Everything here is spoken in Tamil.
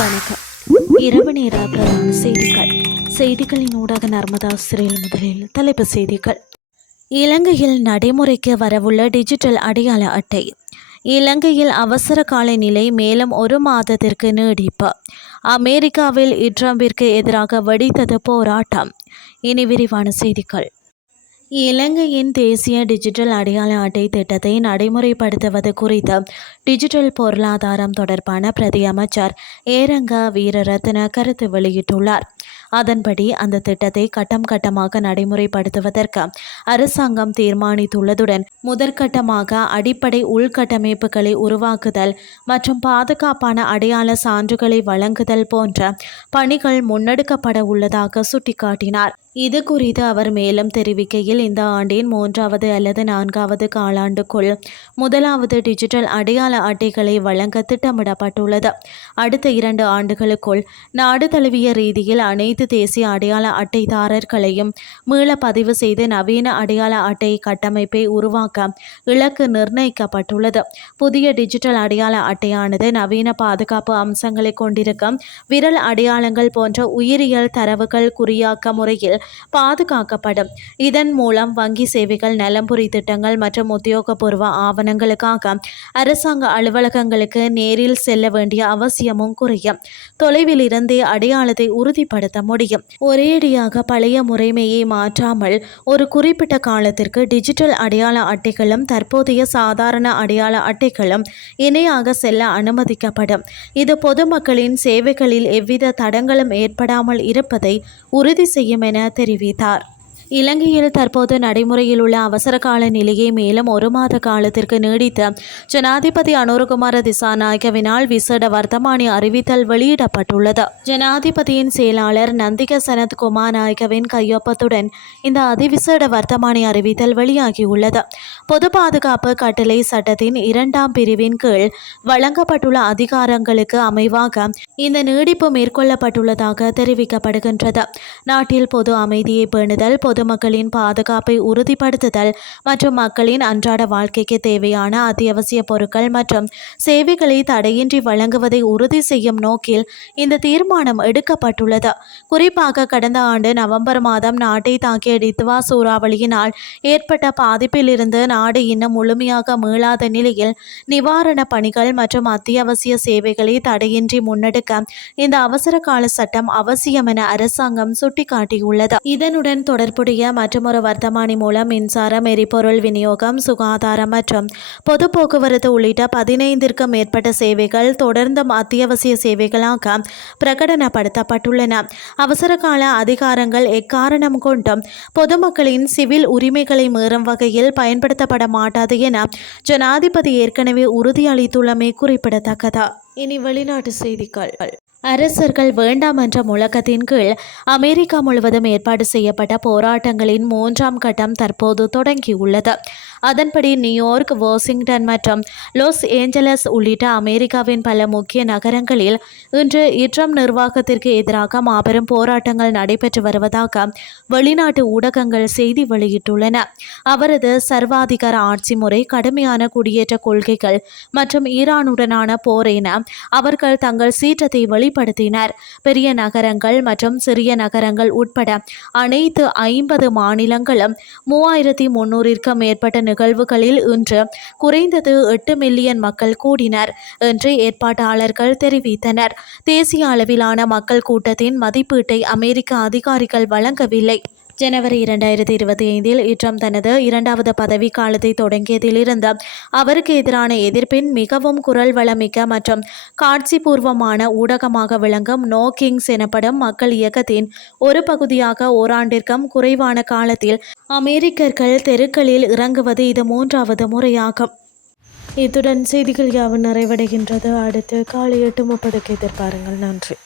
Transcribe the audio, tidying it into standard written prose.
வணக்கம். இரவு நேர பிரதான செய்திகளின் ஊடாக நர்மதா சிறையில் முதலில் தலைப்புச் செய்திகள். இலங்கையில் நடைமுறைக்கு வரவுள்ள டிஜிட்டல் அடையாள அட்டை. இலங்கையில் அவசர கால நிலை மேலும் 1 மாதத்திற்கு நீடிப்பு. அமெரிக்காவில் ட்ரம்பிற்கு எதிராக வெடித்தது போராட்டம். இனி விரிவான செய்திகள். இலங்கையின் தேசிய டிஜிட்டல் அடையாள அட்டை திட்டத்தை நடைமுறைப்படுத்துவது குறித்து டிஜிட்டல் பொருளாதாரம் தொடர்பான பிரதி அமைச்சர் ஏரங்க வீரரத்ன கருத்து வெளியிட்டுள்ளார். அதன்படி அந்த திட்டத்தை கட்டம் கட்டமாக நடைமுறைப்படுத்துவதற்கு அரசாங்கம் தீர்மானித்துள்ளதுடன் முதற்கட்டமாக அடிப்படை உள்கட்டமைப்புகளை உருவாக்குதல் மற்றும் பாதுகாப்பான அடையாள சான்றுகளை வழங்குதல் போன்ற பணிகள் முன்னெடுக்கப்பட உள்ளதாக சுட்டிக்காட்டினார். இது குறித்து அவர் மேலும் தெரிவிக்கையில், இந்த ஆண்டின் 3வது அல்லது 4வது காலாண்டுக்குள் முதலாவது டிஜிட்டல் அடையாள அட்டைகளை வழங்க திட்டமிடப்பட்டுள்ளது. அடுத்த 2 ஆண்டுகளுக்குள் நாடு தழுவிய ரீதியில் அனைத்து தேசிய அடையாள அட்டைதாரர்களையும் மீள பதிவு செய்து நவீன அடையாள அட்டை கட்டமைப்பை உருவாக்க இலக்கு நிர்ணயிக்கப்பட்டுள்ளது. புதிய டிஜிட்டல் அடையாள அட்டையானது நவீன பாதுகாப்பு அம்சங்களை கொண்டிருக்கும் விரல் அடையாளங்கள் போன்ற உயிரியல் தரவுகள் குறியாக்க முறையில் பாதுகாக்கப்படும். இதன் மூலம் வங்கி சேவைகள், நலம்புரி திட்டங்கள் மற்றும் உத்தியோகபூர்வ ஆவணங்களுக்காக அரசாங்க அலுவலகங்களுக்கு நேரில் செல்ல வேண்டிய அவசியமும் குறையும். தொலைவில் இருந்தே அடையாளத்தை உறுதிப்படுத்த முடியும். ஒரேடியாக பழைய முறைமையை மாற்றாமல் ஒரு குறிப்பிட்ட காலத்திற்கு டிஜிட்டல் அடையாள அட்டைகளும் தற்போதைய சாதாரண அடையாள அட்டைகளும் இணையாக செல்ல அனுமதிக்கப்படும். இது பொதுமக்களின் சேவைகளில் எவ்வித தடங்களும் ஏற்படாமல் இருப்பதை உறுதி செய்யும் என தெரிவித்தார். இலங்கையில் தற்போது நடைமுறையில் உள்ள அவசர கால நிலையை மேலும் 1 மாத காலத்திற்கு நீடித்து ஜனாதிபதி அனுரகுமார திசாநாயக்கவினால் விசேட வர்த்தமானி அறிவித்தல் வெளியிடப்பட்டுள்ளது. ஜனாதிபதியின் செயலாளர் நந்திக சனத் குமாநாயக்கவின் கையொப்பத்துடன் இந்த அதிவிசேட வர்த்தமானி அறிவித்தல் வெளியாகியுள்ளது. பொது பாதுகாப்பு கட்டளை சட்டத்தின் 2ஆம் பிரிவின் கீழ் வழங்கப்பட்டுள்ள அதிகாரங்களுக்கு அமைவாக இந்த நீடிப்பு மேற்கொள்ளப்பட்டுள்ளதாக தெரிவிக்கப்படுகின்றது. நாட்டில் பொது அமைதியை பேணுதல், பொதுமக்களின் பாதுகாப்பை உறுதிப்படுத்துதல் மற்றும் மக்களின் அன்றாட வாழ்க்கைக்கு தேவையான அத்தியாவசிய பொருட்கள் மற்றும் சேவைகளை தடையின்றி வழங்குவதை உறுதி செய்யும் நோக்கில் இந்த தீர்மானம் எடுக்கப்பட்டுள்ளது. குறிப்பாக கடந்த ஆண்டு நவம்பர் மாதம் நாட்டை தாக்கிய டித்வா சூறாவளியினால் ஏற்பட்ட பாதிப்பிலிருந்து நாடு இன்னும் முழுமையாக மீளாத நிலையில் நிவாரண பணிகள் மற்றும் அத்தியாவசிய சேவைகளை தடையின்றி முன்னெடுக்க இந்த அவசர கால சட்டம் அவசியம் என அரசாங்கம் சுட்டிக்காட்டியுள்ளது. இதனுடன் தொடர்புடைய மற்றொரு வர்த்தமானி மூலம் மின்சாரம், எரிபொருள் விநியோகம், சுகாதாரம் மற்றும் பொது போக்குவரத்து உள்ளிட்ட 15ற்கும் மேற்பட்ட சேவைகள் தொடர்ந்தும் அத்தியாவசிய சேவைகளாக பிரகடனப்படுத்தப்பட்டுள்ளன. அவசர கால அதிகாரங்கள் எக்காரணம் கொண்டும் பொதுமக்களின் சிவில் உரிமைகளை மீறும் வகையில் பயன்படுத்தப்பட மாட்டாது என ஜனாதிபதி ஏற்கனவே உறுதியளித்துள்ளமை குறிப்பிடத்தக்கது. இனி வெளிநாட்டு செய்திகள். அரசர்கள் வேண்டாம் என்ற முழக்கத்தின் கீழ் அமெரிக்கா முழுவதும் ஏற்பாடு செய்யப்பட்ட போராட்டங்களின் 3ஆம் கட்டம் தற்போது தொடங்கியுள்ளது. அதன்படி நியூயார்க், வாஷிங்டன் மற்றும் லாஸ் ஏஞ்சலஸ் உள்ளிட்ட அமெரிக்காவின் பல முக்கிய நகரங்களில் இன்று ட்ரம்ப் நிர்வாகத்திற்கு எதிராக மாபெரும் போராட்டங்கள் நடைபெற்று வருவதாக வெளிநாட்டு ஊடகங்கள் செய்தி வெளியிட்டுள்ளன. அவரது சர்வாதிகார ஆட்சி முறை, கடுமையான குடியேற்ற கொள்கைகள் மற்றும் ஈரானுடனான போர் என அவர்கள் தங்கள் சீற்றத்தை வெளிப்படுத்தினர். பெரிய நகரங்கள் மற்றும் சிறிய நகரங்கள் உட்பட அனைத்து 50 மாநிலங்களும் 3300ற்கும் மேற்பட்ட நிகழ்வுகளில் இன்று குறைந்தது 8 மில்லியன் மக்கள் கூடினர் என்று ஏற்பாட்டாளர்கள் தெரிவித்தனர். தேசிய அளவிலான மக்கள் கூட்டத்தின் மதிப்பீட்டை அமெரிக்க அதிகாரிகள் வழங்கவில்லை. ஜனவரி 2025 ட்ரம்ப் தனது 2வது பதவிக்காலத்தை தொடங்கியதிலிருந்து அவருக்கு எதிரான எதிர்ப்பின் மிகவும் குரல் வளமிக்க மற்றும் காட்சிபூர்வமான ஊடகமாக விளங்கும் நோ கிங்ஸ் எனப்படும் மக்கள் இயக்கத்தின் ஒரு பகுதியாக ஓராண்டிற்கும் குறைவான காலத்தில் அமெரிக்கர்கள் தெருக்களில் இறங்குவது இது 3வது முறையாகும். இத்துடன் செய்திகள் யாவும் நிறைவடைகின்றது. அடுத்து காலை 8:30க்கு எதிர்பாருங்கள். நன்றி.